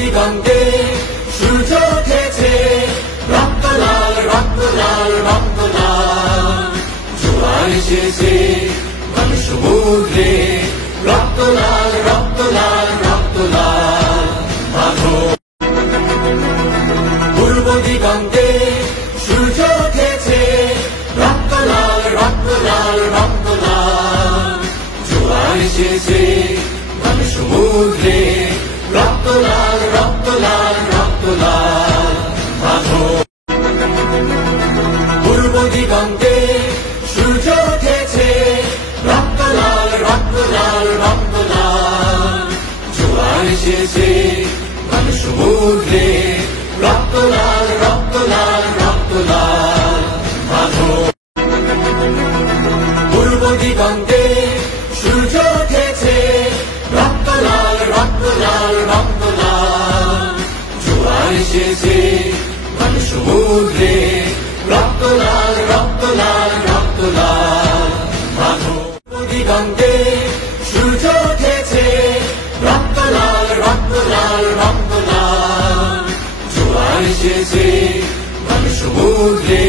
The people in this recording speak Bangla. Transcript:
দিগন্তে সূর্য উঠেছে, রক্ত লাল রক্ত লাল রক্ত লাল। জোয়ার এসেছে মানে সমুদ্রে, রক্ত লাল রক্ত লাল রক্ত লাল। বাঁধো পূর্ব দিগন্তে সূর্য উঠেছে, রক্ত লাল রক্ত লাল রক্ত লাল। জোয়ার এসেছে মানে সমুদ্রে, রক্ত লাল রক্ত লাল রক্ত লাল। বাঁধো পূর্ব দিগন্তে সূর্য উঠেছে, রক্ত লাল রক্ত লাল রক্ত লাল। জোয়ার এসেছে মানে সমুদ্রে, রক্ত লাল রক্ত লাল রক্ত লাল। বাঁধো পূর্ব দিগন্তে সূর্য উঠেছে, রক্ত লাল রক্ত লাল রক্ত লাল। জোয়ার এসেছে মানে সমুদ্রে, রক্ত লাল রক্ত লাল রক্ত লাল। বাঁধো দিগন্তে সূর্য উঠেছে, রক্ত লাল রক্ত লাল রক্ত লাল। জোয়ার এসেছে মানে সমুদ্রে।